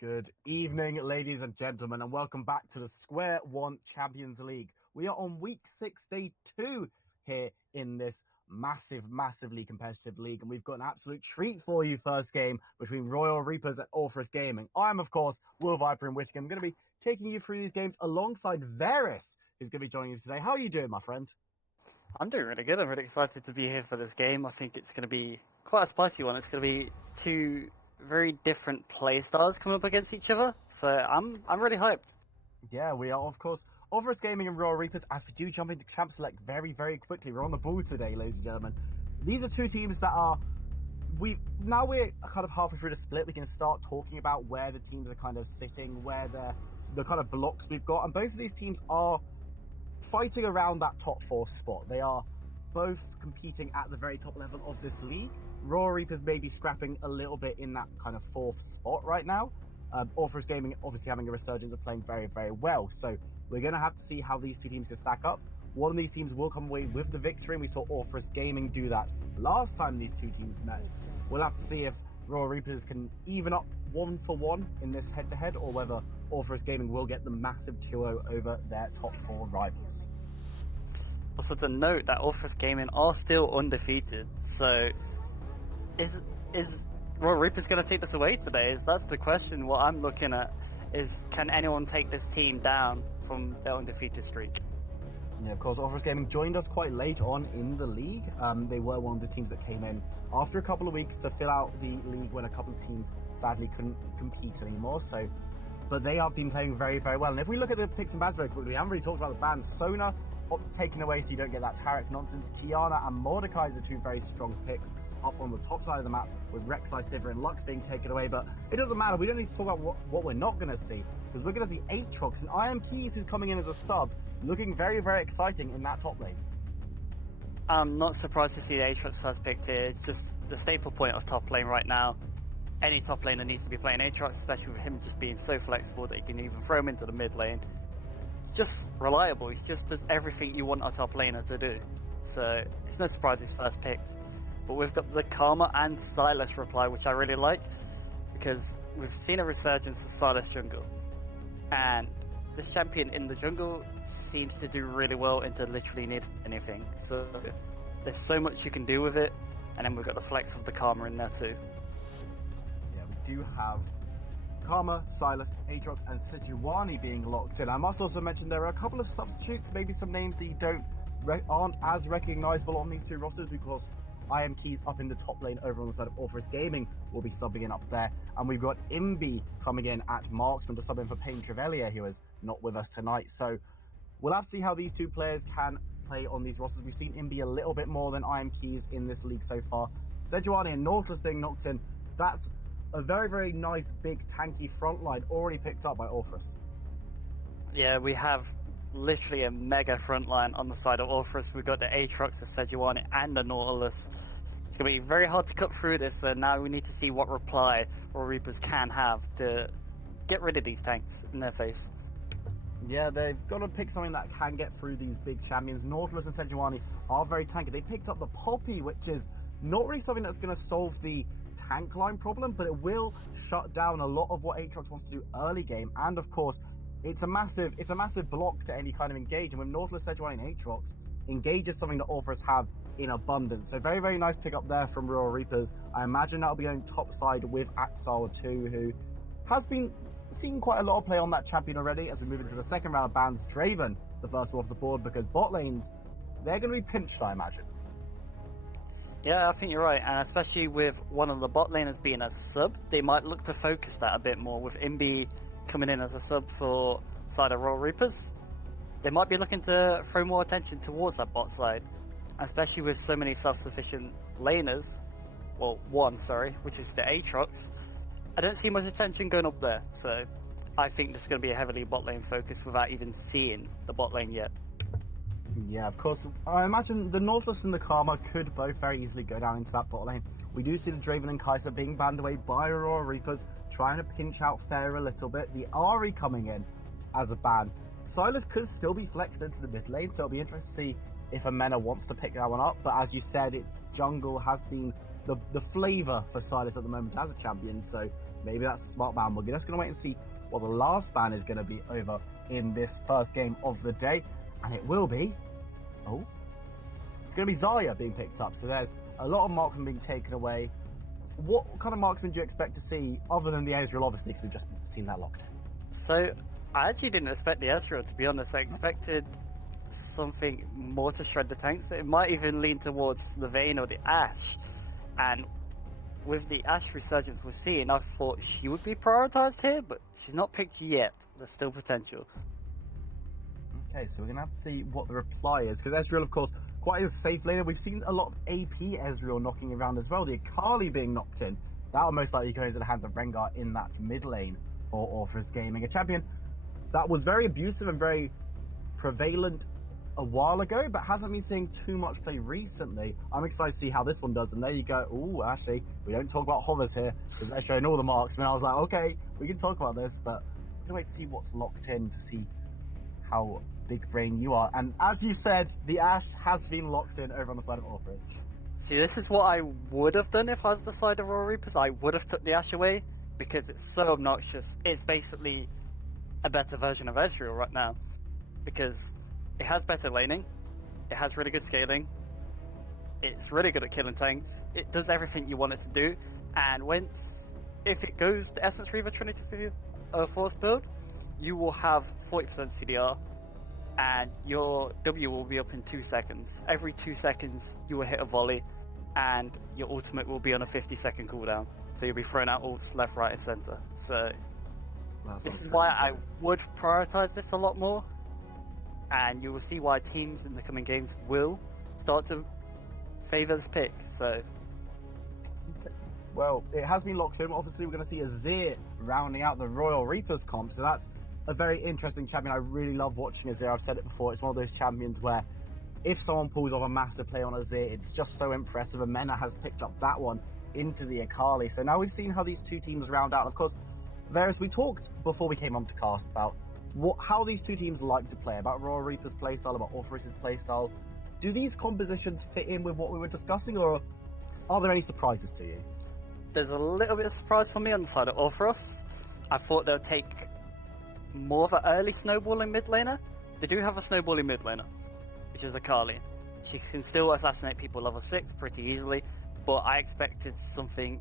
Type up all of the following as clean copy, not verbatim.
Good evening, ladies and gentlemen, and welcome back to the SQ1 Champions League. We are on week 6, day 2 here in this massively competitive league, and we've got an absolute treat for you. First game between Royal Reapers and Orthrus Gaming. I'm, of course, Will Viper in Whittingham. I'm going to be taking you through these games alongside Varys, who's going to be joining you today. How are you doing, my friend? I'm doing really good. I'm really excited to be here for this game. I think it's going to be quite a spicy one. It's going to be two very different play styles coming up against each other. So I'm really hyped. Yeah, we are, of course, Orthrus Gaming and Royal Reapers, as we do jump into Champ Select very quickly. We're on the ball today, ladies and gentlemen. These are two teams that are... we're kind of halfway through the split. We can start talking about where the teams are kind of sitting, where the kind of blocks we've got. And both of these teams are fighting around that top 4 spot. They are both competing at the very top level of this league. Royal Reapers may be scrapping a little bit in that kind of 4th spot right now. Orthrus Gaming obviously having a resurgence of playing very well. So we're going to have to see how these two teams can stack up. One of these teams will come away with the victory, and we saw Orthrus Gaming do that last time these two teams met. We'll have to see if Royal Reapers can even up 1-for-1 in this head-to-head, or whether Orthrus Gaming will get the massive 2-0 over their top 4 rivals. Also to note that Orthrus Gaming are still undefeated, so is Royal Reapers going to take this away today? That's the question. What I'm looking at is, can anyone take this team down from their undefeated streak? Yeah, of course, Orthrus Gaming joined us quite late on in the league. They were one of the teams that came in after a couple of weeks to fill out the league when a couple of teams sadly couldn't compete anymore. But they have been playing very well. And if we look at the picks and bans very quickly, we haven't really talked about the bans. Sona taken away so you don't get that Tarek nonsense. Kiana and Mordecai are two very strong picks up on the top side of the map, with Rek'Sai, Sivir and Lux being taken away. But it doesn't matter. We don't need to talk about what we're not going to see, because we're going to see Aatrox and IMKeys, who's coming in as a sub, looking very exciting in that top lane. I'm not surprised to see the Aatrox first picked here. It's just the staple point of top lane right now. Any top laner needs to be playing Aatrox, especially with him just being so flexible that you can even throw him into the mid lane. He's just reliable. He just does everything you want a top laner to do. So it's no surprise he's first picked. But we've got the Karma and Silas reply, which I really like, because we've seen a resurgence of Silas jungle. And this champion in the jungle seems to do really well into literally need anything. So there's so much you can do with it. And then we've got the flex of the Karma in there too. Yeah, we do have Karma, Silas, Aatrox and SQ1 being locked in. I must also mention there are a couple of substitutes, maybe some names that aren't as recognizable on these two rosters, because IMKeys up in the top lane over on the side of Orthrus Gaming will be subbing in up there. And we've got Imbi coming in at Marksman to sub in for Payne Trevelier, who is not with us tonight. So we'll have to see how these two players can play on these rosters. We've seen Imbi a little bit more than IMKeys in this league so far. Sejuani and Nautilus being knocked in. That's a very nice, big, tanky front line already picked up by Orthrus. Yeah, we have literally a mega front line on the side of Orthrus. We've got the Aatrox, the Sejuani, and the Nautilus. It's going to be very hard to cut through this, so now we need to see what reply Royal Reapers can have to get rid of these tanks in their face. Yeah, they've got to pick something that can get through these big champions. Nautilus and Sejuani are very tanky. They picked up the Poppy, which is not really something that's going to solve the tank line problem, but it will shut down a lot of what Aatrox wants to do early game. And of course, it's a massive block to any kind of engage. And with Nautilus, Sejuani and Aatrox, engage is something that Orthrus have in abundance. So very nice pick up there from Royal Reapers. I imagine that'll be going top side with Axel too, who has been seeing quite a lot of play on that champion already. As we move into the second round of bans, Draven, the first one off the board, because bot lanes, they're going to be pinched, I imagine. Yeah, I think you're right, and especially with one of the bot laners being a sub, they might look to focus that a bit more. With Imbi coming in as a sub for side of Royal Reapers, they might be looking to throw more attention towards that bot side, especially with so many self-sufficient laners. Well, which is the Aatrox. I don't see much attention going up there, so I think this is going to be a heavily bot lane focus without even seeing the bot lane yet. Yeah, of course. I imagine the Nautilus and the Karma could both very easily go down into that bot lane. We do see the Draven and Kai'Sa being banned away by Royal Reapers, trying to pinch out Fair a little bit. The Ahri coming in as a ban. Silas could still be flexed into the mid lane, so it'll be interesting to see if Amena wants to pick that one up. But as you said, its jungle has been the flavor for Silas at the moment as a champion, so maybe that's a smart ban. We're just going to wait and see what the last ban is going to be over in this first game of the day. And it will be... Oh. It's going to be Zarya being picked up. So there's a lot of marksmen being taken away. What kind of marksman do you expect to see other than the Ezreal, obviously, because we've just seen that locked? So, I actually didn't expect the Ezreal, to be honest. I expected something more to shred the tanks. It might even lean towards the Vayne or the Ashe. And with the Ashe resurgence we're seeing, I thought she would be prioritized here, but she's not picked yet. There's still potential. Okay, so we're going to have to see what the reply is, because Ezreal, of course, quite a safe laner. We've seen a lot of AP Ezreal knocking around as well. The Akali being knocked in. That will most likely go into the hands of Rengar in that mid lane for Orthrus Gaming. A champion that was very abusive and very prevalent a while ago, but hasn't been seeing too much play recently. I'm excited to see how this one does. And there you go. Ooh, actually, we don't talk about hovers here, because they're showing all the marks. And I was like, okay, we can talk about this, but we're going to wait to see what's locked in to see how big brain you are. And as you said, the Ashe has been locked in over on the side of Orthrus. See, this is what I would have done if I was the side of Royal Reapers. I would have took the Ashe away, because it's so obnoxious. It's basically a better version of Ezreal right now, because it has better laning, it has really good scaling, it's really good at killing tanks, it does everything you want it to do, and if it goes to Essence Reaver Trinity Force build, you will have 40% CDR, and your W will be up in 2 seconds. Every 2 seconds you will hit a volley, and your ultimate will be on a 50-second cooldown. So you'll be throwing out ults left, right, and center. So this is why I would prioritize this a lot more, and you will see why teams in the coming games will start to favor this pick. So, well, it has been locked in. Obviously, we're going to see Azir rounding out the Royal Reapers comp, so that's a very interesting champion. I really love watching Azir. I've said it before. It's one of those champions where if someone pulls off a massive play on Azir, it's just so impressive. And Mena has picked up that one into the Akali. So now we've seen how these two teams round out. Of course, Varus, we talked before we came on to cast about how these two teams like to play, about Royal Reaper's playstyle, about Orthrus' playstyle. Do these compositions fit in with what we were discussing, or are there any surprises to you? There's a little bit of surprise for me on the side of Orthrus. I thought they'll take more of an early snowballing mid laner. They do have a snowballing mid laner, which is Akali. She can still assassinate people level 6 pretty easily, but I expected something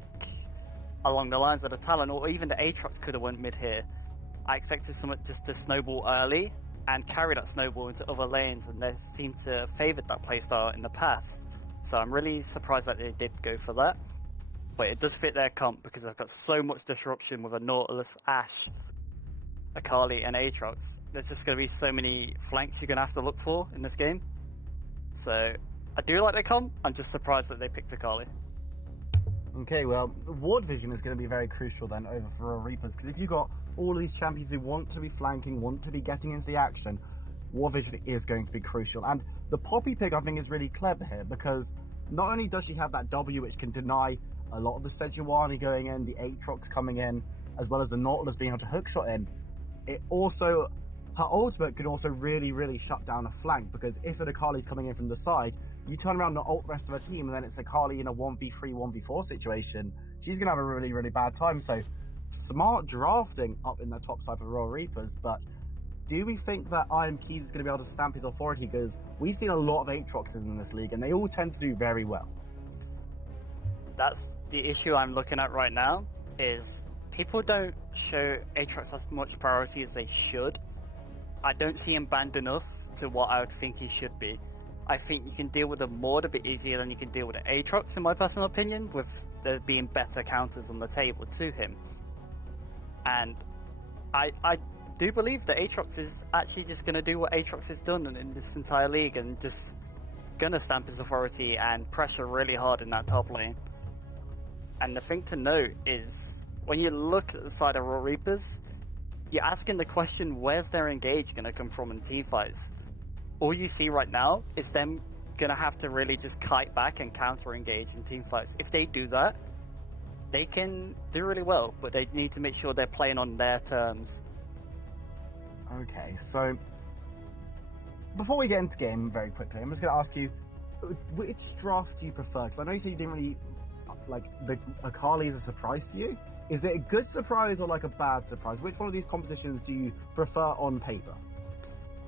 along the lines of the Talon, or even the Aatrox could have went mid here. I expected someone just to snowball early and carry that snowball into other lanes, and they seem to have favoured that playstyle in the past. So I'm really surprised that they did go for that. But it does fit their comp, because they've got so much disruption with a Nautilus, Ashe, Akali, and Aatrox. There's just going to be so many flanks you're going to have to look for in this game. So I do like their comp. I'm just surprised that they picked Akali. Okay, well, ward vision is going to be very crucial then over for Royal Reapers, because if you've got all of these champions who want to be flanking, want to be getting into the action, ward vision is going to be crucial. And the Poppy pick, I think, is really clever here, because not only does she have that W which can deny a lot of the Sejuani going in, the Aatrox coming in, as well as the Nautilus being able to hookshot in, it also, her ultimate can also really, really shut down a flank, because if an Akali's coming in from the side, you turn around and ult the rest of her team, and then it's Akali in a 1v3, 1v4 situation, she's going to have a really, really bad time. So smart drafting up in the top side for Royal Reapers, but do we think that Iron Keys is going to be able to stamp his authority? Because we've seen a lot of Aatroxes in this league, and they all tend to do very well. That's the issue I'm looking at right now, is people don't show Aatrox as much priority as they should. I don't see him banned enough to what I would think he should be. I think you can deal with them more a bit easier than you can deal with the Aatrox, in my personal opinion, with there being better counters on the table to him. And I do believe that Aatrox is actually just going to do what Aatrox has done in this entire league, and just going to stamp his authority and pressure really hard in that top lane. And the thing to note is, when you look at the side of Royal Reapers, you're asking the question, where's their engage going to come from in teamfights? All you see right now is them going to have to really just kite back and counter-engage in teamfights. If they do that, they can do really well, but they need to make sure they're playing on their terms. Okay, so before we get into game very quickly, I'm just going to ask you, which draft do you prefer? Because I know you said you didn't really, like, the Akali is a surprise to you. Is it a good surprise or like a bad surprise? Which one of these compositions do you prefer on paper?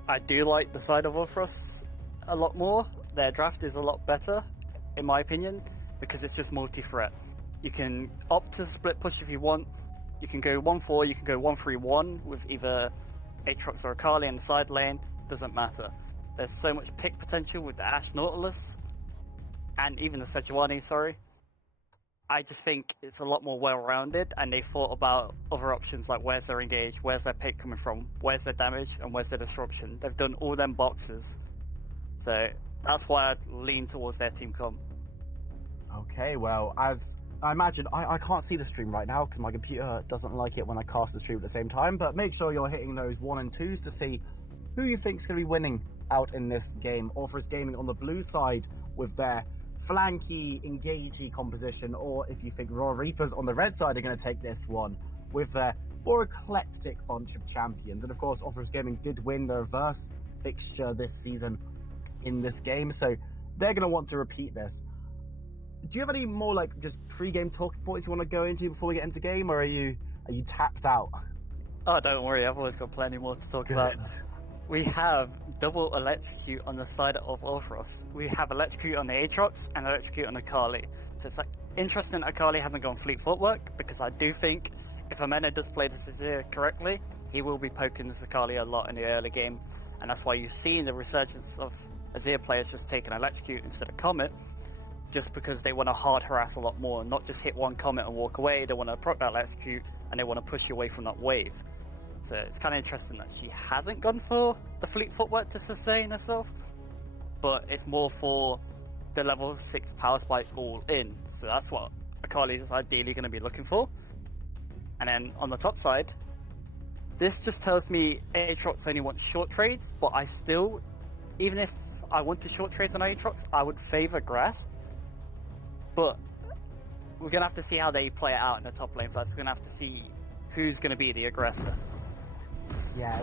I do like the side of Orthrus a lot more. Their draft is a lot better, in my opinion, because it's just multi-threat. You can opt to split push if you want. You can go 1-4, you can go 1-3-1 with either Aatrox or Akali in the side lane. Doesn't matter. There's so much pick potential with the Ashe Nautilus, and even the Sejuani, sorry. I just think it's a lot more well-rounded, and they thought about other options like where's their engage, where's their pick coming from, where's their damage, and where's their disruption. They've done all them boxes. So that's why I lean towards their team comp. Okay, well, as I imagine, I can't see the stream right now because my computer doesn't like it when I cast the stream at the same time, but make sure you're hitting those 1 and 2s to see who you think is going to be winning out in this game. Orthrus Gaming on the blue side with their flanky, engagey composition, or if you think Raw Reapers on the red side are going to take this one with their more eclectic bunch of champions. And of course, Orthrus Gaming did win the reverse fixture this season in this game, so they're going to want to repeat this. Do you have any more like just pre-game talking points you want to go into before we get into game, or are you tapped out? Oh, don't worry, I've always got plenty more to talk about. We have double electrocute on the side of Orthrus. We have electrocute on the Aatrox and electrocute on Akali. So it's like interesting Akali hasn't gone fleet footwork, because I do think if Amena does play this Azir correctly, he will be poking this Akali a lot in the early game, and that's why you've seen the resurgence of Azir players just taking electrocute instead of Comet, just because they want to hard harass a lot more, not just hit one Comet and walk away. They want to proc that electrocute and they want to push you away from that wave. So it's kind of interesting that she hasn't gone for the fleet footwork to sustain herself, but it's more for the level 6 power spike all in. So that's what Akali is ideally going to be looking for. And then on the top side, this just tells me Aatrox only wants short trades, but I still, even if I want to short trades on Aatrox, I would favor Grass. But we're going to have to see how they play it out in the top lane first. We're going to have to see who's going to be the aggressor. Yeah,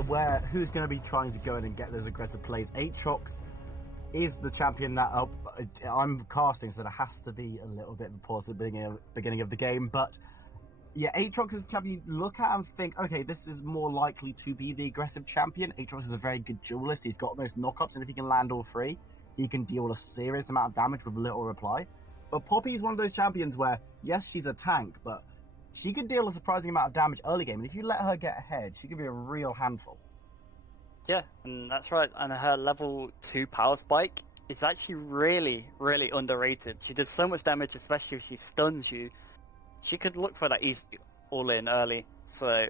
who's going to be trying to go in and get those aggressive plays. Aatrox is the champion that I'm casting, so there has to be a little bit of a pause at the beginning of the game. But yeah, Aatrox is the champion you look at and think, okay, this is more likely to be the aggressive champion. Aatrox is a very good duelist. He's got those knockups, and if he can land all three, he can deal a serious amount of damage with little reply. But Poppy is one of those champions where, yes, she's a tank, but she could deal a surprising amount of damage early game, and if you let her get ahead, she could be a real handful. Yeah, and that's right. And her level 2 power spike is actually really, really underrated. She does so much damage, especially if she stuns you. She could look for that easy all-in early. So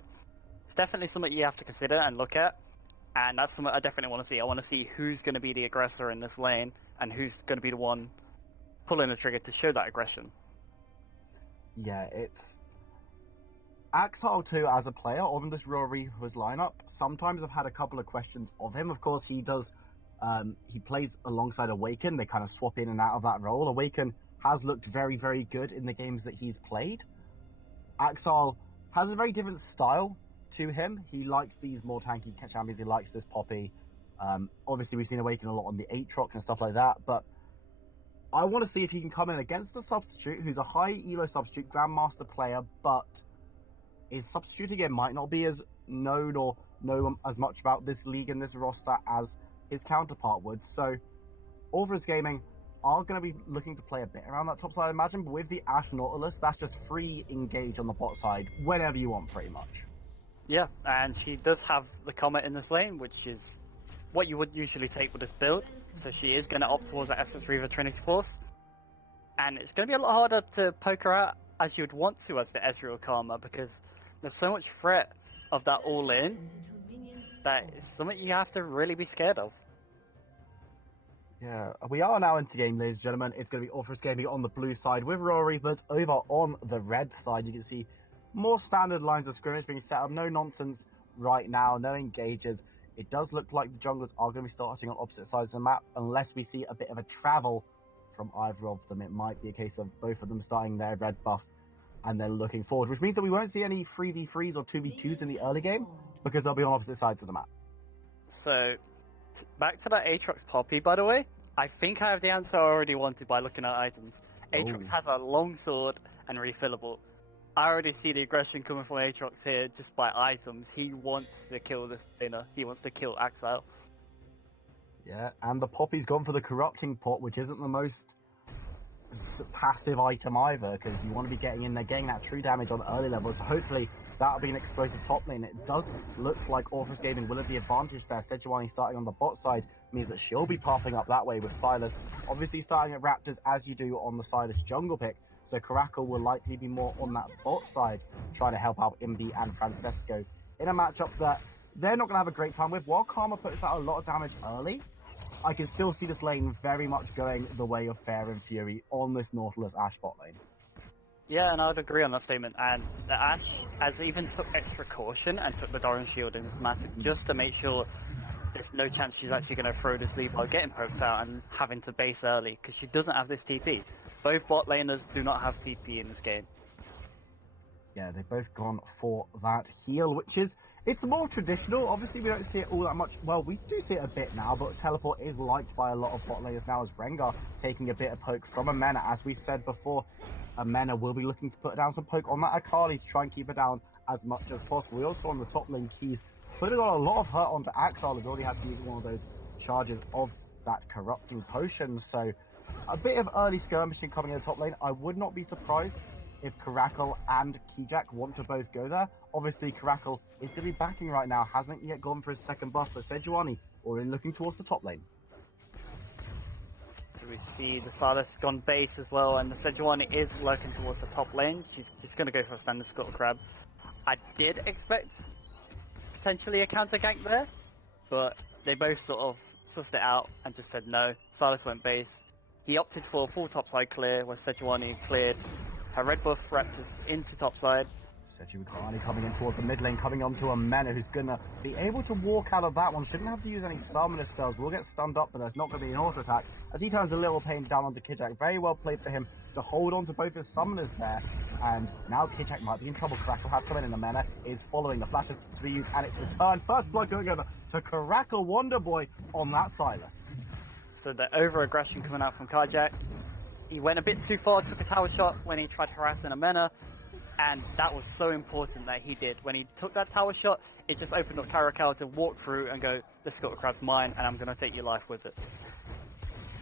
it's definitely something you have to consider and look at. And that's something I definitely want to see. I want to see who's going to be the aggressor in this lane and who's going to be the one pulling the trigger to show that aggression. Yeah, it's Axile too as a player on this Raw Reapers lineup. Sometimes I've had a couple of questions of him. Of course, he does. He plays alongside Awaken. They kind of swap in and out of that role. Awaken has looked very, very good in the games that he's played. Axile has a very different style to him. He likes these more tanky champions. He likes this Poppy. Obviously, we've seen Awaken a lot on the Aatrox and stuff like that, but I want to see if he can come in against the Substitute, who's a high elo Substitute, Grandmaster player, but his Substitute again might not be as known or know as much about this league and this roster as his counterpart would. So Orthrus Gaming are going to be looking to play a bit around that top side, I imagine, but with the Ashe Nautilus, that's just free engage on the bot side whenever you want, pretty much. Yeah, and she does have the Comet in this lane, which is what you would usually take with this build. So she is going to opt towards that Essence Reaver Trinity Force. And it's going to be a lot harder to poke her out as you'd want to as the Ezreal Karma, because there's so much threat of that all-in that it's something you have to really be scared of. Yeah, we are now into game, ladies and gentlemen. It's going to be Orthrus Gaming on the blue side with Raw Reapers over on the red side. You can see more standard lines of scrimmage being set up. No nonsense right now, no engages. It does look like the junglers are going to be starting on opposite sides of the map, unless we see a bit of a travel from either of them. It might be a case of both of them starting their red buff and then looking forward, which means that we won't see any 3v3s or 2v2s in the early game, because they'll be on opposite sides of the map. So, back to that Aatrox Poppy, by the way. I think I have the answer I already wanted by looking at items. Aatrox has a long sword and refillable. I already see the aggression coming from Aatrox here just by items. He wants to kill this dinner. He wants to kill Axile. Yeah, and the Poppy's gone for the Corrupting Pot, which isn't the most passive item either, because you want to be getting in there, getting that true damage on early levels. So hopefully that'll be an explosive top lane. It does look like Orthrus Gaming will have the advantage there. SQ1 starting on the bot side means that she'll be pathing up that way with Silas. Obviously starting at Raptors as you do on the Silas jungle pick. So Caracal will likely be more on that bot side, trying to help out Imbi and Francesco in a matchup that they're not going to have a great time with. While Karma puts out a lot of damage early, I can still see this lane very much going the way of Fair and Fury on this Nautilus Ashe bot lane. Yeah, and I would agree on that statement. And the Ashe has even took extra caution and took the Doran Shield in this match just to make sure there's no chance she's actually going to throw this lead while getting poked out and having to base early, because she doesn't have this TP. Both bot laners do not have TP in this game. Yeah, they've both gone for that heal, which is, it's more traditional. Obviously, we don't see it all that much. Well, we do see it a bit now, but Teleport is liked by a lot of bot laners now, as Rengar taking a bit of poke from Amena. As we said before, Amena will be looking to put down some poke on that Akali to try and keep her down as much as possible. We also on the top lane, he's putting on a lot of hurt onto Axile, who's already had to use one of those charges of that corrupting potion. So a bit of early skirmishing coming in the top lane. I would not be surprised if Caracal and Kijak want to both go there. Obviously, Caracal is going to be backing right now, hasn't yet gone for his second buff, but Sejuani already looking towards the top lane. So we see the Silas gone base as well, and the Sejuani is lurking towards the top lane. She's just going to go for a standard Scuttle Crab. I did expect potentially a counter gank there, but they both sort of sussed it out and just said no. Silas went base. He opted for a full topside clear, where Sejuani cleared her red buff Raptors into topside. Sejuani coming in towards the mid lane, coming onto Amena, who's going to be able to walk out of that one. Shouldn't have to use any summoner spells. We'll get stunned up, but there's not going to be an auto attack. As he turns a little pain down onto Kijak. Very well played for him to hold on to both his summoners there. And now Kijak might be in trouble. Caracal has come in, and Amena is following. The flash is to be used, and it's returned. First blood going over to Caracal Wonder Boy on that Silas. So the over-aggression coming out from Kijak. He went a bit too far, took a tower shot when he tried harassing Amena, and that was so important that he did. When he took that tower shot, it just opened up Caracal to walk through and go, the Scuttle Crab's mine, and I'm going to take your life with it.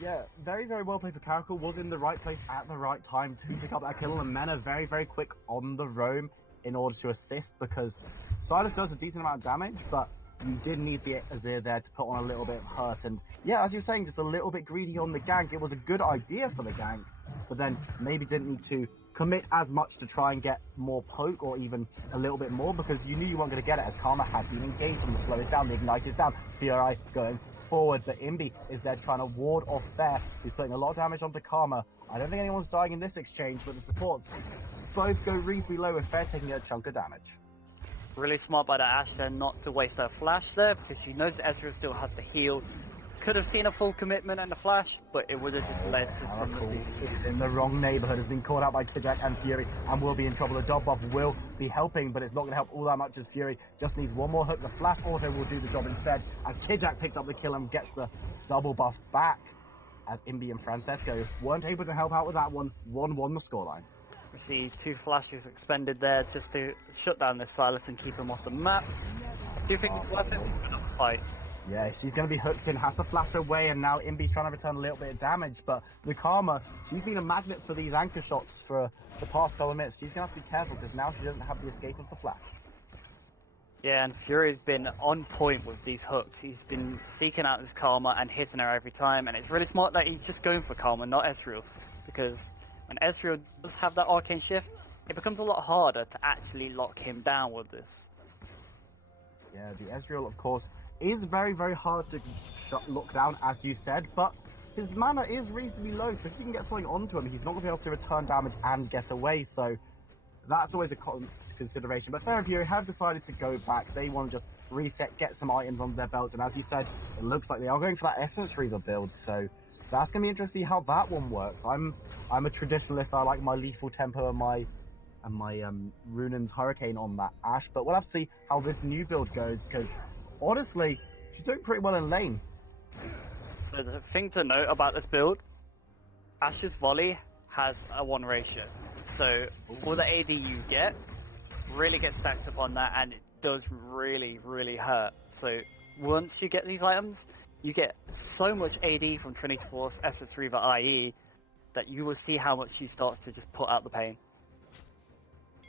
Yeah, very, very well played for Caracal. Was in the right place at the right time to pick up that kill. And Amena very, very quick on the roam in order to assist, because Silas does a decent amount of damage, but you did need the Azir there to put on a little bit of hurt. And yeah, as you're saying, just a little bit greedy on the gank. It was a good idea for the gank, but then maybe didn't need to commit as much to try and get more poke, or even a little bit more, because you knew you weren't going to get it, as Karma had been engaged on the slow is down, the ignite is down, Fury going forward, but Imbi is there trying to ward off Fair, who's putting a lot of damage onto Karma. I don't think anyone's dying in this exchange, but the supports both go reasonably low, with Fair taking a chunk of damage. Really smart by the Ashe there not to waste her flash there, because she knows that Ezreal still has the heal. Could have seen a full commitment and a flash, but it would have just led to some of the... Is in the wrong neighborhood, has been caught out by Kijak and Fury, and will be in trouble. The dot buff will be helping, but it's not going to help all that much, as Fury just needs one more hook. The flash auto will do the job instead, as Kijak picks up the kill and gets the double buff back, as Imbi and Francesco weren't able to help out with that one. 1-1 the scoreline. We see two flashes expended there just to shut down this Silas and keep him off the map. Do you think it's worth it for another fight? Yeah, she's going to be hooked in, has to flash away, and now Imbi's trying to return a little bit of damage, but the Karma, she's been a magnet for these anchor shots for the past couple of minutes. She's going to have to be careful, because now she doesn't have the escape of the flash. Yeah, and Fury's been on point with these hooks. He's been seeking out this Karma and hitting her every time, and it's really smart that he's just going for Karma, not Ezreal, because when Ezreal does have that arcane shift, it becomes a lot harder to actually lock him down with this. Yeah, the Ezreal, of course, is very, very hard to lock down, as you said, but his mana is reasonably low, so if you can get something onto him, he's not going to be able to return damage and get away, so that's always a consideration. But Fair and Fury have decided to go back. They want to just reset, get some items onto their belts, and as you said, it looks like they are going for that Essence Reaver build, so that's going to be interesting to see how that one works. I'm a traditionalist. I like my Lethal Tempo and my Runan's Hurricane on that Ashe, but we'll have to see how this new build goes, because honestly, she's doing pretty well in lane. So the thing to note about this build, Ashe's volley has a 1 ratio. So all the AD you get really gets stacked up on that, and it does really, really hurt. So once you get these items, you get so much AD from Trinity Force, Essence Reaver, IE, that you will see how much she starts to just put out the pain.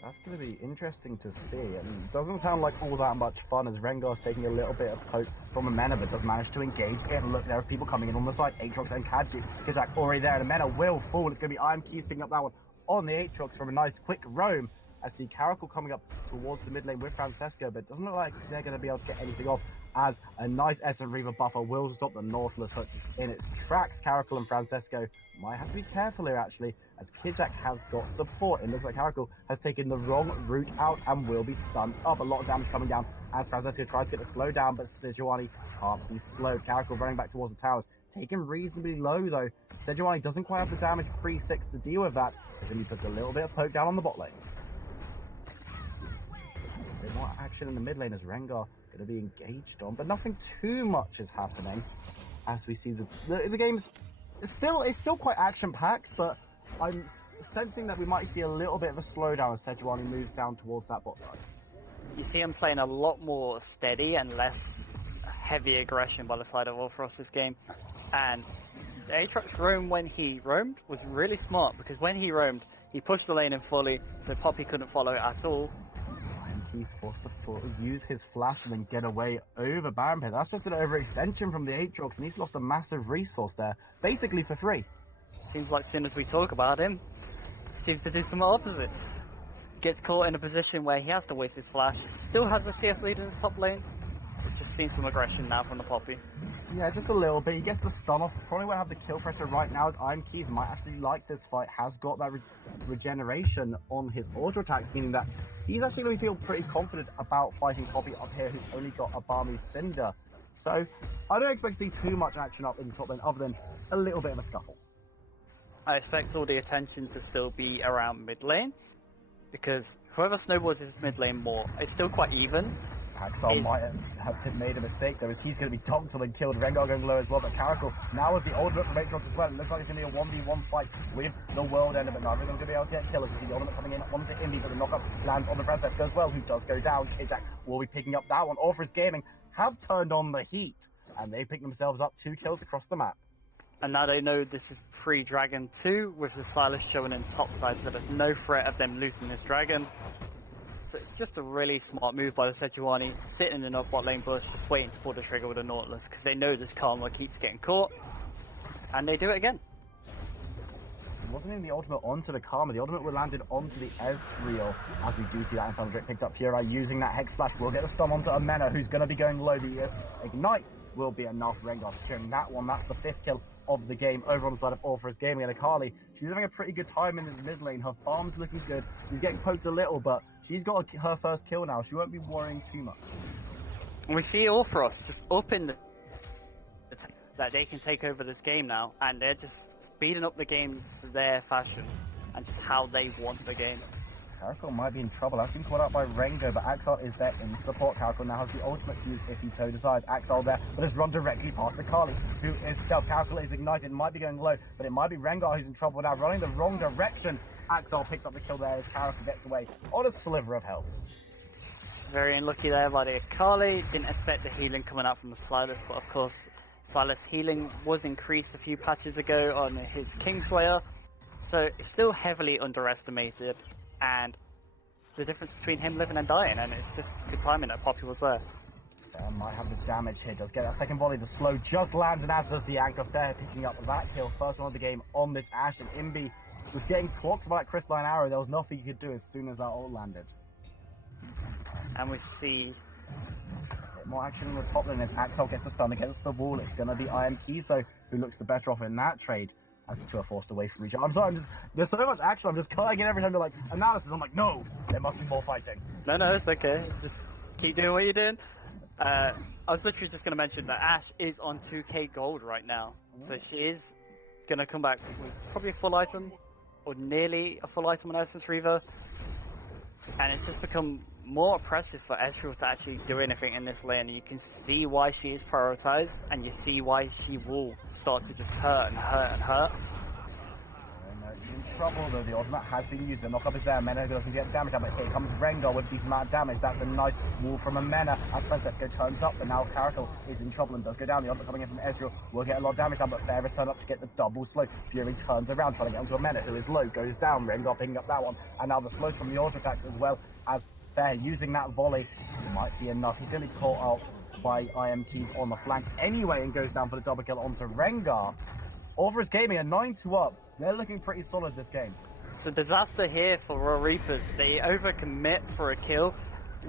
That's going to be interesting to see. I mean, it doesn't sound like all that much fun as Rengar's taking a little bit of poke from a Mena, but does manage to engage. And look, there are people coming in on the side. Aatrox and Kajak already there, and the Mena will fall. It's going to be Keys picking up that one on the Aatrox from a nice quick roam. I see Caracal coming up towards the mid lane with Francesco, but it doesn't look like they're going to be able to get anything off, as a nice Essence Reaver buffer will stop the Nautilus hook in its tracks. Caracal and Francesco might have to be careful here, actually, as Kijak has got support. It looks like Caracal has taken the wrong route out and will be stunned up. A lot of damage coming down as Francesco tries to get the slow down, but Sejuani can't be slowed. Caracal running back towards the towers, taken reasonably low, though. Sejuani doesn't quite have the damage pre-6 to deal with that, as then he puts a little bit of poke down on the bot lane. A bit more action in the mid lane as Rengar going to be engaged on, but nothing too much is happening as we see the game's still quite action-packed, but I'm sensing that we might see a little bit of a slowdown as Sejuani moves down towards that bot side. You see him playing a lot more steady and less heavy aggression by the side of Orthrus this game, and the Aatrox roam when he roamed was really smart, because when he roamed, he pushed the lane in fully, so Poppy couldn't follow at all. He's forced to use his flash and then get away over Baron Pit. That's just an overextension from the Aatrox, and he's lost a massive resource there, basically for free. Seems like as soon as we talk about him, seems to do some opposite. Gets caught in a position where he has to waste his flash. Still has the CS lead in the top lane. We've just seen some aggression now from the Poppy. Yeah, just a little bit. He gets the stun off. Probably won't have the kill pressure right now, as Keys might actually like this fight. Has got that regeneration on his auto attacks, meaning that he's actually going to feel pretty confident about fighting Poppy up here, who's only got a Balmy Cinder. So I don't expect to see too much action up in the top lane, other than a little bit of a scuffle. I expect all the attention to still be around mid lane, because whoever snowballs his mid lane more, it's still quite even. Axel might have made a mistake though, as he's going to be tonked and killed. Rengar going low as well, but Caracal now is the ultimate from Aatrox as well. It looks like it's going to be a 1v1 fight with the World Ender, but neither of them going to be able to get killers. We see the ultimate coming in onto Indy, but the knockup lands on the Francesco as well, who does go down. Kijak will be picking up that one. Orthrus Gaming have turned on the heat, and they pick themselves up 2 kills across the map. And now they know this is free Dragon 2, with the Silas showing in top side, so there's no threat of them losing this Dragon. So it's just a really smart move by the Sejuani, sitting in a bot lane bush, just waiting to pull the trigger with a Nautilus, because they know this Karma keeps getting caught, and they do it again. It wasn't even the ultimate onto the Karma, the ultimate was landed onto the Ezreal, as we do see that Infernal Drake picked up. Fiora using that Hex Splash will get the stun onto a Mena, who's going to be going low. The Ignite will be enough. Rengar securing that one. That's the 5th kill of the game over on the side of Orthrus Gaming. And Akali, she's having a pretty good time in this mid lane. Her farm's looking good. She's getting poked a little, but she's got her first kill now. She won't be worrying too much. And we see Orthrus just up in the that they can take over this game now, and they're just speeding up the game to their fashion and just how they want the game. Caracal might be in trouble. That's been caught out by Rengo, but Axel is there in support. Caracal now has the ultimate to use if he so desires. Axel there, but has run directly past Akali, who is stealth. Caracal is ignited, might be going low, but it might be Rengar who's in trouble now, running the wrong direction. Axel picks up the kill there as Caracal gets away on a sliver of health. Very unlucky there by the Akali. Didn't expect the healing coming out from the Silas, but of course Silas healing was increased a few patches ago on his Kingslayer, so it's still heavily underestimated. And the difference between him living and dying, and it's just good timing that Poppy was there. Might have the damage here, does get that second volley, the slow just lands, and as does the Anchor Fair, picking up that kill, first one of the game on this Ashe, and Imbi was getting clocked by that Crystalline Arrow. There was nothing he could do as soon as that all landed. And we see a bit more action in the top lane as Axel gets the stun against the wall. It's going to be Keys though, who looks the better off in that trade, as the two are forced away from each other. I'm sorry, there's so much action, I'm just cutting it every time to like analysis. I'm like, no, there must be more fighting. No, it's okay. Just keep doing what you're doing. I was literally just going to mention that Ashe is on 2k gold right now. So she is going to come back with probably a full item, or nearly a full item on Essence Reaver. And it's just become more oppressive for Ezreal to actually do anything in this lane. You can see why she is prioritized, and you see why she will start to just hurt and hurt and hurt. And she's in trouble, though. The ultimate has been used. The knock-up is there. Mena doesn't get the damage down, but here comes Rengar with a decent amount of damage. That's a nice wall from a Mena. As Francesco turns up, but now Caracal is in trouble and does go down. The ultimate coming in from Ezreal will get a lot of damage down, but Fair is turned up to get the double slow. Fury turns around, trying to get onto a Mena who is low, goes down. Rengar picking up that one, and now the slows from the auto attacks as well as Fair using that volley might be enough. He's going to be caught out by IMTs on the flank anyway and goes down for the double kill onto Rengar. Orthrus Gaming are 9-2 up. They're looking pretty solid this game. It's a disaster here for Raw Reapers. They overcommit for a kill,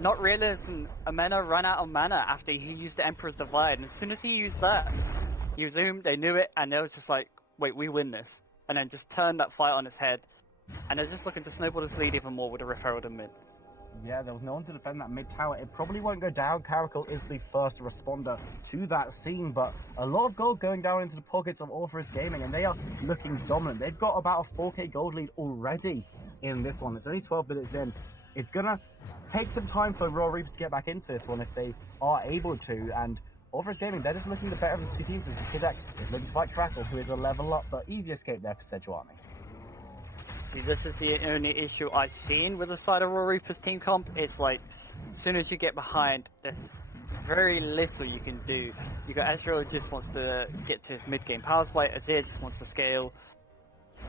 not realizing Amena ran out of mana after he used the Emperor's Divide. And as soon as he used that, he resumed, they knew it, and they was just like, wait, we win this. And then just turned that fight on its head. And they're just looking to snowball this lead even more with a Rift Herald in mid. Yeah, there was no one to defend that mid tower. It probably won't go down. Caracal is the first responder to that scene, but a lot of gold going down into the pockets of Orthrus Gaming, and they are looking dominant. They've got about a 4k gold lead already in this one. It's only 12 minutes in. It's gonna take some time for Raw Reapers to get back into this one if they are able to, and Orthrus Gaming, they're just looking the better of the two teams as Kidak is looking to fight Crackle, who is a level up, but easy escape there for SQ1. See, this is the only issue I've seen with the side of Raw Reapers team comp. It's like, as soon as you get behind, there's very little you can do. You got Ezreal who just wants to get to his mid-game power spike, Azir just wants to scale.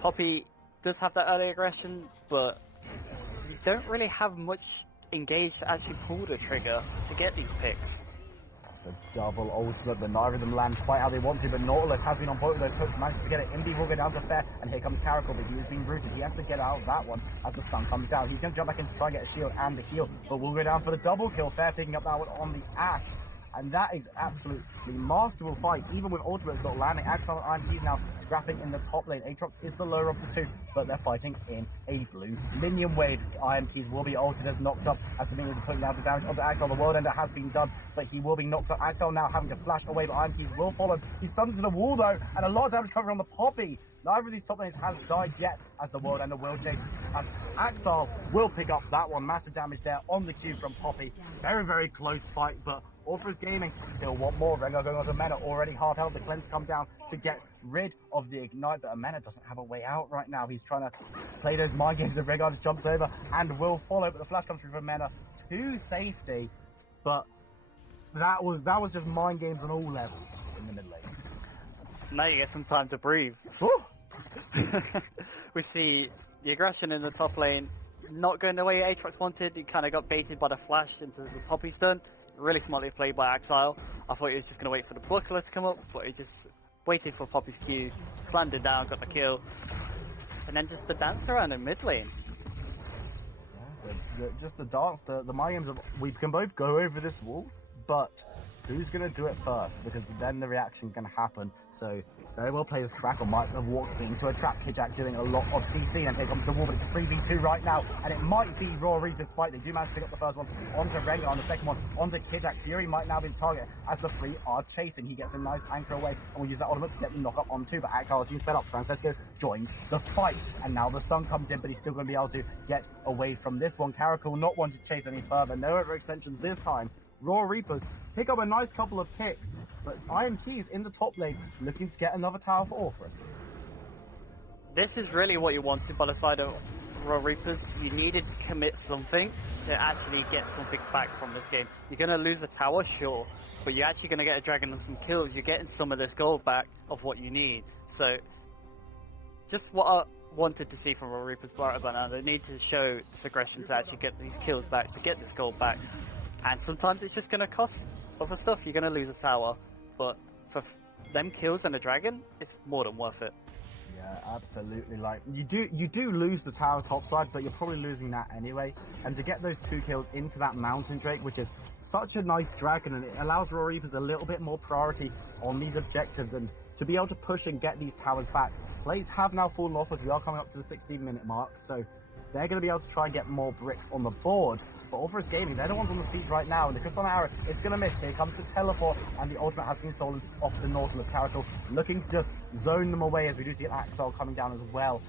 Poppy does have that early aggression, but you don't really have much engaged to actually pull the trigger to get these picks. A double ultimate, but neither of them land quite how they want to, but Nautilus has been on point with those hooks, manages to get it. Indy will go down to Fair, and here comes Caracal, but he is being rooted. He has to get out of that one as the stun comes down. He's going to jump back in to try and get a shield and a heal, but we'll go down for the double kill. Fair picking up that one on the Ashe. And that is absolutely masterful fight, even with ultimates not landing. Axel and IMT now scrapping in the top lane. Aatrox is the lower of the two, but they're fighting in a blue minion wave. IMTs will be ulted as knocked up as the minions are putting down some damage onto Axel. The world ender has been done, but he will be knocked up. Axel now having to flash away, but IMTs will follow. He's stunned into the wall though, and a lot of damage coming from the Poppy. Neither of these top lanes has died yet as the world ender will chase. As Axel will pick up that one. Massive damage there on the Q from Poppy. Very, very close fight, but Orthrus Gaming still want more. Rengar going on to Mena, already half health. The cleanse come down to get rid of the ignite, but Mena doesn't have a way out right now. He's trying to play those mind games, and Rengar just jumps over and will follow, but the flash comes through from Mena to safety. But that was just mind games on all levels in the mid lane. Now you get some time to breathe. We see the aggression in the top lane not going the way Aatrox wanted. He kind of got baited by the flash into the Poppy stun. Really smartly played by Axile. I thought he was just going to wait for the buckler to come up, but he just waited for Poppy's Q, slammed it down, got the kill, and then just the dance around in mid lane. Yeah, just the dance, the mind games of we can both go over this wall, but who's going to do it first? Because then the reaction can happen. So very well played as Crackle might have walked into a trap. Kijak doing a lot of CC, and here comes the wall, but it's 3v2 right now, and it might be Raw Reaper's fight. They do manage to pick up the first one onto Rengar, on the second one onto Kijak. Fury might now be the target as the three are chasing. He gets a nice anchor away, and will use that ultimate to get the knock up on two, but Axel has been sped up. Francesco joins the fight, and now the stun comes in, but he's still going to be able to get away from this one. Caracal not want to chase any further. No overextensions this time. Raw Reapers pick up a nice couple of picks, but Iron Keys in the top lane looking to get another tower for Orthrus. This is really what you wanted by the side of Raw Reapers. You needed to commit something to actually get something back from this game. You're going to lose a tower, sure, but you're actually going to get a dragon and some kills. You're getting some of this gold back of what you need. So, just what I wanted to see from Raw Reapers right about now. They need to show this aggression to actually get these kills back, to get this gold back. And sometimes it's just going to cost other stuff. You're going to lose a tower, but for them kills and a dragon, it's more than worth it. Yeah, absolutely. Like you do lose the tower topside, but you're probably losing that anyway. And to get those 2 kills into that Mountain Drake, which is such a nice dragon, and it allows Raw Reapers a little bit more priority on these objectives, and to be able to push and get these towers back. Plays have now fallen off as we are coming up to the 16-minute mark, so they're going to be able to try and get more bricks on the board. But Orthrus Gaming, they're the ones on the siege right now, and the Crystal Arrow, it's going to miss. Here comes the teleport, and the ultimate has been stolen off the Nautilus. Caracal looking to just zone them away as we do see Axel coming down as well.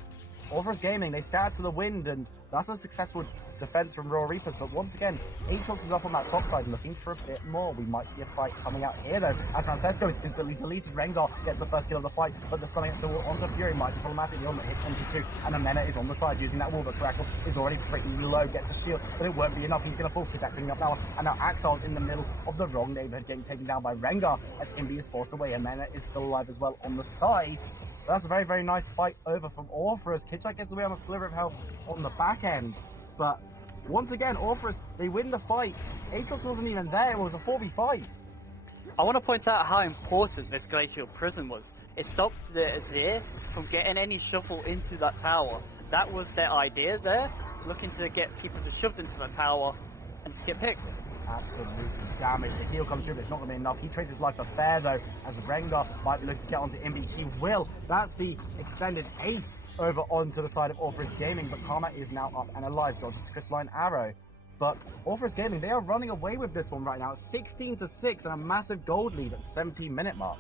Orthrus Gaming, they scatter to the wind, and that's a successful defense from Royal Reapers. But once again, Aatrox is up on that top side looking for a bit more. We might see a fight coming out here, though, as Francesco is instantly deleted. Rengar gets the first kill of the fight, but the stunning at the wall onto Fury might be problematic. The ultimate hits onto 2, and Amena is on the side using that wall, but Crackle is already pretty low, gets a shield, but it won't be enough. He's going to full kick that thing up now, and now Axel's in the middle of the wrong neighborhood, getting taken down by Rengar as Imbi is forced away. Amena is still alive as well on the side. That's a very, very nice fight over from Orthrus. Kitchak gets away on a sliver of health on the back end. But once again, Orthrus, they win the fight. Aatrox wasn't even there. It was a 4v5. I want to point out how important this glacial prison was. It stopped the Azir from getting any shuffle into that tower. That was their idea there, looking to get people to shoved into the tower and just get picked. Absolutely damaged. The heal comes through, but it's not going to be enough. He trades his life for fair, though, as Rengar might be looking to get onto Imbi. He will. That's the extended ace over onto the side of Orthrus Gaming, but Karma is now up and alive. Dodges the Crystalline Arrow. But Orthrus Gaming, they are running away with this one right now. 16-6 and a massive gold lead at the 17-minute mark.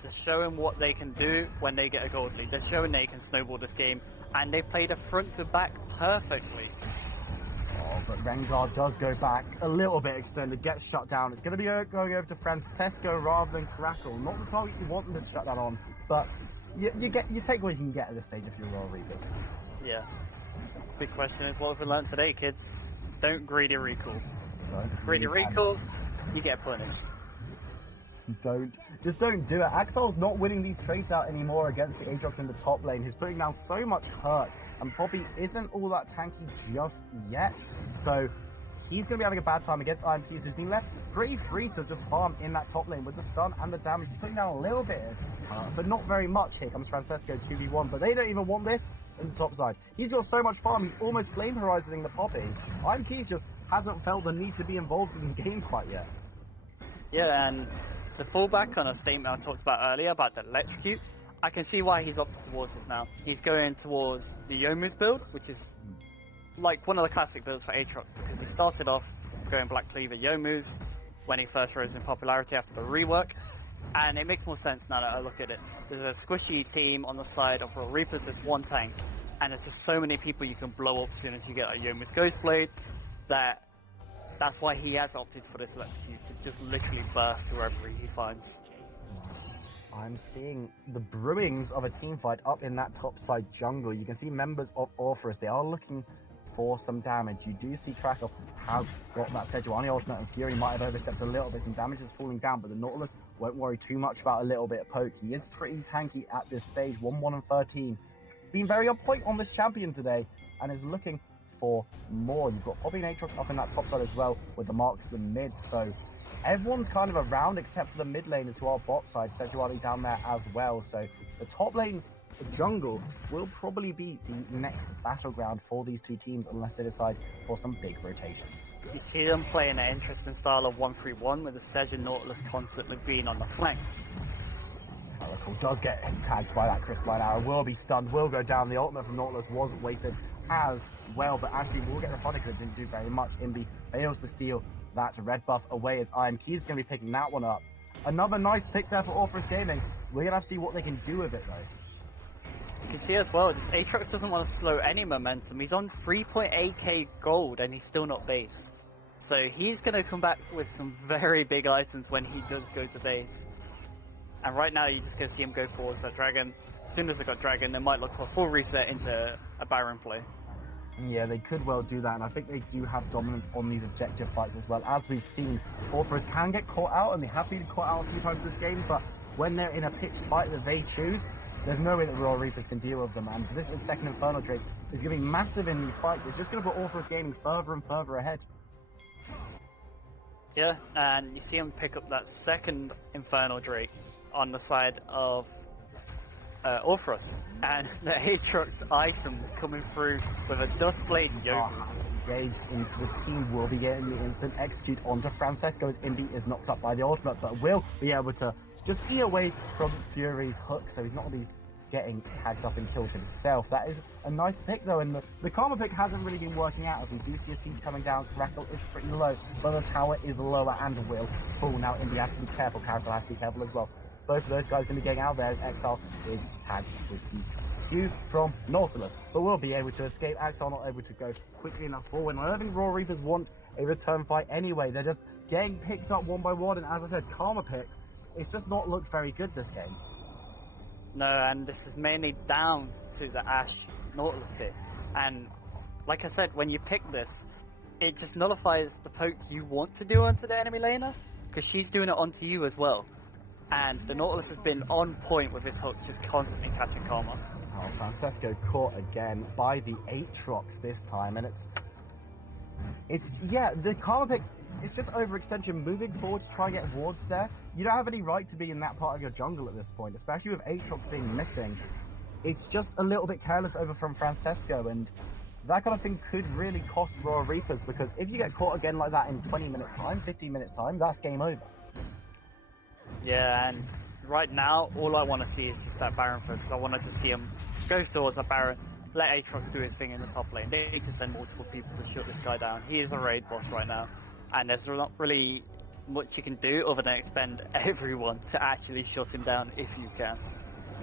Just showing what they can do when they get a gold lead. They're showing they can snowball this game, and they played a front to back perfectly. Oh, but Rengar does go back a little bit extended, gets shut down. It's going to be going over to Francesco rather than Crackle. Not the target you want them to shut that on, but you take what you can get at this stage if you're Royal Reapers. Yeah. Big question is, what have we learned today, kids? Don't greedy recall. Greedy recall, you get punished. Just don't do it. Axel's not winning these trades out anymore against the Aatrox in the top lane. He's putting down so much hurt, and Poppy isn't all that tanky just yet. So he's going to be having a bad time against Iron Fuse, who's been left pretty free to just farm in that top lane with the stun and the damage. He's putting down a little bit, but not very much. Here comes Francesco 2v1, but they don't even want this in the top side. He's got so much farm, he's almost flame horizoning the Poppy. Iron Keys just hasn't felt the need to be involved in the game quite yet. Yeah, and to fall back on a statement I talked about earlier about the electrocute, I can see why he's opted towards this now. He's going towards the Yomu's build, which is like one of the classic builds for Aatrox, because he started off going Black Cleaver Yomu's when he first rose in popularity after the rework, and it makes more sense now that I look at it. There's a squishy team on the side of Royal Reapers, there's one tank, and there's just so many people you can blow up as soon as you get a Yomu's Ghostblade that's why he has opted for this electrocute, to just literally burst whoever he finds. I'm seeing the brewings of a team fight up in that top side jungle. You can see members of Orthrus, they are looking for some damage. You do see Crackle has got that Sejuani ultimate, and Fury might have overstepped a little bit. Some damage is falling down, but the Nautilus won't worry too much about a little bit of poke. He is pretty tanky at this stage, 1-1-13. Been very on point on this champion today, and is looking for more. You've got Poppy and Aatrox up in that top side as well, with the marks to the mid, so everyone's kind of around except for the mid laners who are bot side. Sejuani down there as well, so the top lane, the jungle, will probably be the next battleground for these two teams unless they decide for some big rotations. You see them playing an interesting style of 1-3-1 with the Sej and Nautilus constantly being on the flanks. Helical does get tagged by that Crystalline Arrow, will be stunned, will go down. The ultimate from Nautilus was wasted as well, but actually will get refunded because it didn't do very much. Imbi fails to steal that red buff away as Iron Keys is going to be picking that one up. Another nice pick there for Orthrus Gaming. We're going to have to see what they can do with it though. You can see as well, just Aatrox doesn't want to slow any momentum. He's on 3.8k gold and he's still not base. So he's going to come back with some very big items when he does go to base. And right now you're just going to see him go towards that dragon. As soon as they got dragon, they might look for a full reset into a Baron play. Yeah, they could well do that, and I think they do have dominance on these objective fights as well. As we've seen, Orthrus can get caught out, and they have been caught out a few times this game, but when they're in a pitched fight that they choose, there's no way that Royal Reapers can deal with them, and this second Infernal Drake is going to be massive in these fights. It's just going to put Orthrus Gaming further and further ahead. Yeah, and you see him pick up that second Infernal Drake on the side of Orthrus, and the Aatrox items coming through with a Dustblade Yomu. Engaged into the team will be getting the instant execute onto Francesco as Imbi is knocked up by the ultimate, but will be able to just be away from Fury's hook, so he's not going to be getting tagged up and killed himself. That is a nice pick though, and the Karma pick hasn't really been working out as we do see a siege coming down. Crackle is pretty low, but the tower is lower and will fall. Now Imbi has to be careful, Caracal has to be careful as well. Both of those guys going to be getting out there as Exile is tagged with the SQ from Nautilus, but will be able to escape. Axel not able to go quickly enough forward. And I don't think Raw Reapers want a return fight anyway. They're just getting picked up one by one, and as I said, Karma pick, it's just not looked very good this game. No, and this is mainly down to the Ashe Nautilus pick. And like I said, when you pick this, it just nullifies the poke you want to do onto the enemy laner, because she's doing it onto you as well. And the Nautilus has been on point with his hooks, just constantly catching Karma. Oh, Francesco caught again by the Aatrox this time, and yeah, the Karma pick, it's just overextension, moving forward to try and get wards there. You don't have any right to be in that part of your jungle at this point, especially with Aatrox being missing. It's just a little bit careless over from Francesco, and that kind of thing could really cost Royal Reapers, because if you get caught again like that in 20 minutes time, 15 minutes time, that's game over. Yeah, and right now, all I want to see is just that Baron focus. I wanted to see him go towards that Baron, let Aatrox do his thing in the top lane. They need to send multiple people to shut this guy down. He is a raid boss right now, and there's not really much you can do other than expend everyone to actually shut him down if you can.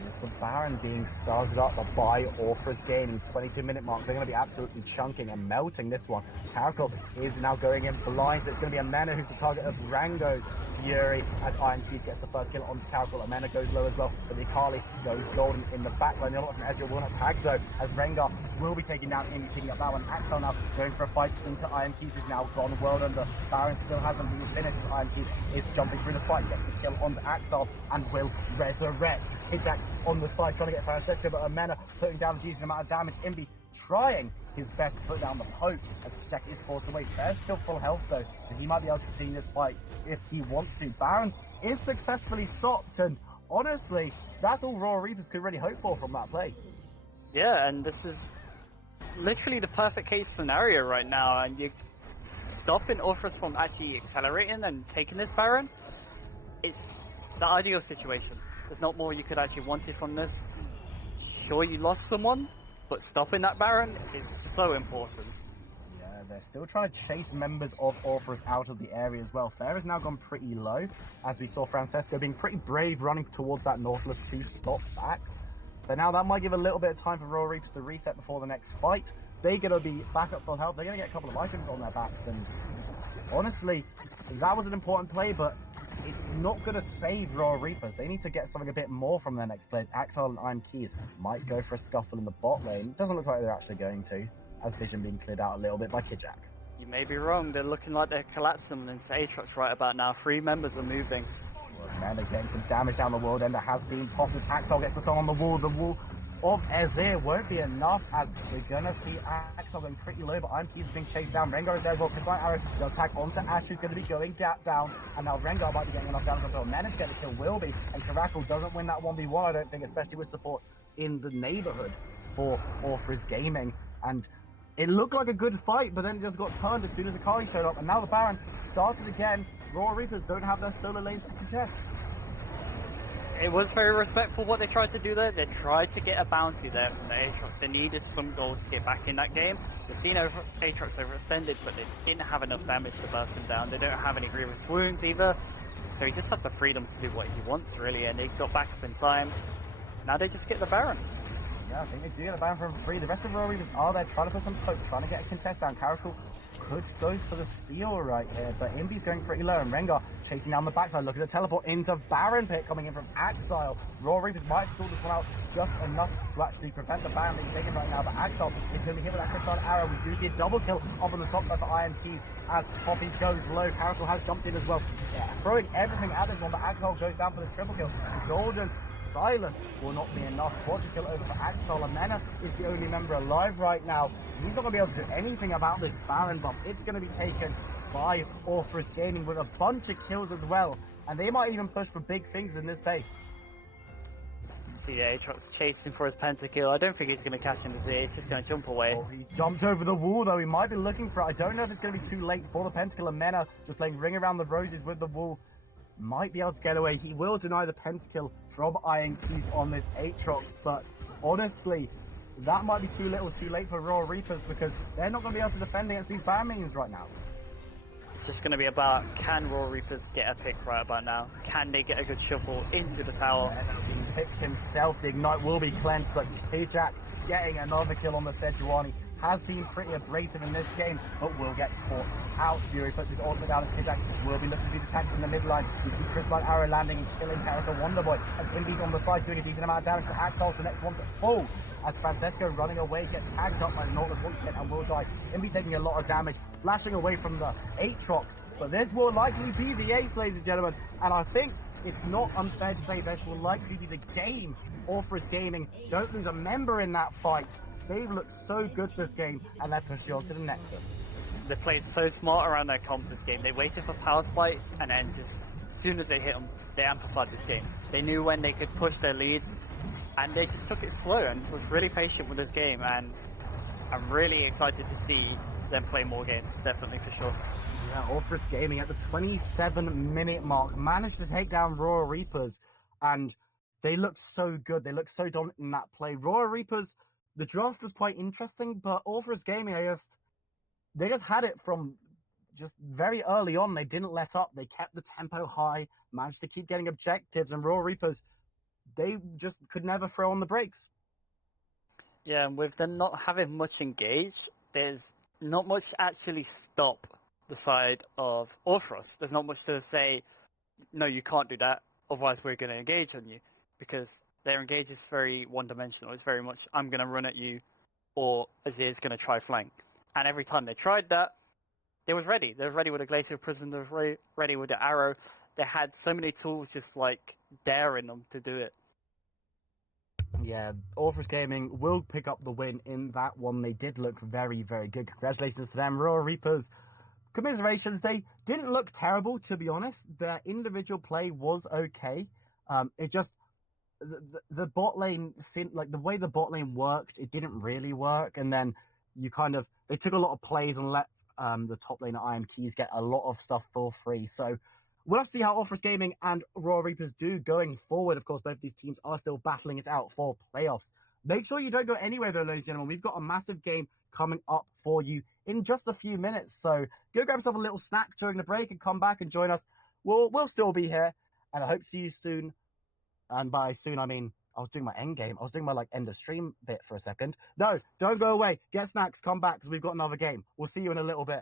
It's the Baron being started up by Orthrus gaining 22-minute mark. They're going to be absolutely chunking and melting this one. Caracal is now going in blind. It's going to be Amena who's the target of Rango's Fury as Iron Fuse gets the first kill on Caracal. Amena goes low as well, but the Akali goes golden in the backline. The option Ezreal will not tag though, as Rengar will be taking down Indy, picking up that one. Axel now going for a fight into Iron Fuse, is now gone world under. Baron still hasn't been finished. Iron Fuse is jumping through the fight, gets the kill onto Axel and will resurrect. Hijak on the side trying to get Francesco, but Amena putting down a decent amount of damage. Imbi trying his best to put down the poke as Hijak is forced away. Bear's still full health though, so he might be able to continue this fight if he wants to. Baron is successfully stopped, and honestly, that's all Raw Reapers could really hope for from that play. Yeah, and this is literally the perfect case scenario right now, and you're stopping Orthrus from actually accelerating and taking this Baron. It's the ideal situation. There's not more you could actually want it from this. Sure, you lost someone, but stopping that Baron is so important. Yeah, they're still trying to chase members of Orthrus out of the area as well. Fair has now gone pretty low, as we saw Francesco being pretty brave running towards that Nautilus to stop back. But now that might give a little bit of time for Royal Reapers to reset before the next fight. They're going to be back up full health. They're going to get a couple of items on their backs, and honestly, that was an important play, but it's not going to save Royal Reapers. They need to get something a bit more from their next players. Axel and Iron Keys might go for a scuffle in the bot lane. Doesn't look like they're actually going to, as Vision being cleared out a little bit by Kijak. You may be wrong. They're looking like they're collapsing into Aatrox right about now. 3 members are moving. Man, they're getting some damage down the world, and there has been popped. Axel gets the stun on the wall. The wall of Azir won't be enough, as we're gonna see Axel going pretty low, but Iron Keys is being chased down. Rengar is there as well. Crystalline Arrow does tag onto Ashe, who's going to be going down, and now Rengar might be getting enough damage until Manage to get the kill will be, and Caracal doesn't win that 1v1, I don't think, especially with support in the neighborhood for Orthrus Gaming. And it looked like a good fight, but then it just got turned as soon as Akali showed up, and now the Baron started again. Raw Reapers don't have their solo lanes to contest. It was very respectful what they tried to do there. They tried to get a bounty there from the Aatrox. They needed some gold to get back in that game. They've seen Aatrox overextended, but they didn't have enough damage to burst him down. They don't have any grievous wounds either. So he just has the freedom to do what he wants, really, and he got back up in time. Now they just get the Baron. Yeah, I think they do get a Baron for free. The rest of the Raw Reapers are there trying to put some poke, trying to get a contest down. Caracal could go for the steal right here, but Imbi's going pretty low, and Rengar chasing down the backside. Look at the teleport into Baron pit coming in from Axile. Raw Reapers might stall this one out just enough to actually prevent the Baron being taken right now, but Axile is going to be hit with that Crystal Arrow. We do see a double kill up on the top side for Iron Keys as Poppy goes low. Caracal has jumped in as well, throwing everything at this one, but Axile goes down for the triple kill. Golden Silas will not be enough. Quadra kill over for Axel. Amena is the only member alive right now. He's not going to be able to do anything about this Baron buff. It's going to be taken by Orthrus Gaming with a bunch of kills as well. And they might even push for big things in this space. See Aatrox chasing for his pentakill. I don't think he's going to catch him this year. He's just going to jump away. Oh, he jumped over the wall though. He might be looking for it. I don't know if it's going to be too late for the pentakill. Amena just playing Ring Around the Roses with the wall. Might be able to get away. He will deny the pentakill from Iron Keys on this Aatrox, but honestly, that might be too little too late for Raw Reapers, because they're not going to be able to defend against these Baron minions right now. It's just going to be about, can Raw Reapers get a pick right about now? Can they get a good shuffle into the tower? Yeah, picked himself. The Ignite will be cleansed, but K-Jack getting another kill on the SQ1. Has been pretty abrasive in this game, but will get caught out. Fury puts his ultimate down as K-Jack will be looking to do the tank from the midline. You see Chris Blunt arrow landing, killing character Wonderboy, as Indy's on the side doing a decent amount of damage to Axel, the next one to fall. As Francesco running away gets tagged up by the Nautilus once again and will die. Indy taking a lot of damage, flashing away from the Aatrox, but this will likely be the ace, ladies and gentlemen, and I think it's not unfair to say this will likely be the game. Orthrus Gaming don't lose a member in that fight. They've looked so good this game, and they're pushing on to the Nexus. They played so smart around their comp this game. They waited for power spikes, and then just as soon as they hit them, they amplified this game. They knew when they could push their leads, and they just took it slow and was really patient with this game. And I'm really excited to see them play more games, definitely for sure. Yeah, Orthrus Gaming at the 27-minute mark managed to take down Royal Reapers, and they looked so good. They looked so dominant in that play. Royal Reapers, the draft was quite interesting, but Orthrus Gaming, they just had it from just very early on. They didn't let up. They kept the tempo high, managed to keep getting objectives, and Royal Reapers, they just could never throw on the brakes. Yeah, and with them not having much engaged, there's not much to actually stop the side of Orthrus. There's not much to say, no, you can't do that, otherwise we're going to engage on you, because their engage is very one-dimensional. It's very much, I'm going to run at you, or Azir's going to try flank. And every time they tried that, they was ready. They were ready with a Glacial Prison, they were ready with the arrow. They had so many tools just like daring them to do it. Yeah, Orthrus Gaming will pick up the win in that one. They did look very, very good. Congratulations to them. Royal Reapers, commiserations. They didn't look terrible, to be honest. Their individual play was okay. It just... The bot lane seemed like the way the bot lane worked, it didn't really work, and then they took a lot of plays and let the top lane at IM Keys get a lot of stuff for free. So we'll have to see how Orthrus Gaming and Royal Reapers do going forward. Of course, both of these teams are still battling it out for playoffs. Make sure you don't go anywhere though, ladies and gentlemen. We've got a massive game coming up for you in just a few minutes. So go grab yourself a little snack during the break and come back and join us. We'll still be here, and I hope to see you soon. And by soon, I mean, I was doing my end game. I was doing my end of stream bit for a second. No, don't go away. Get snacks, come back, because we've got another game. We'll see you in a little bit.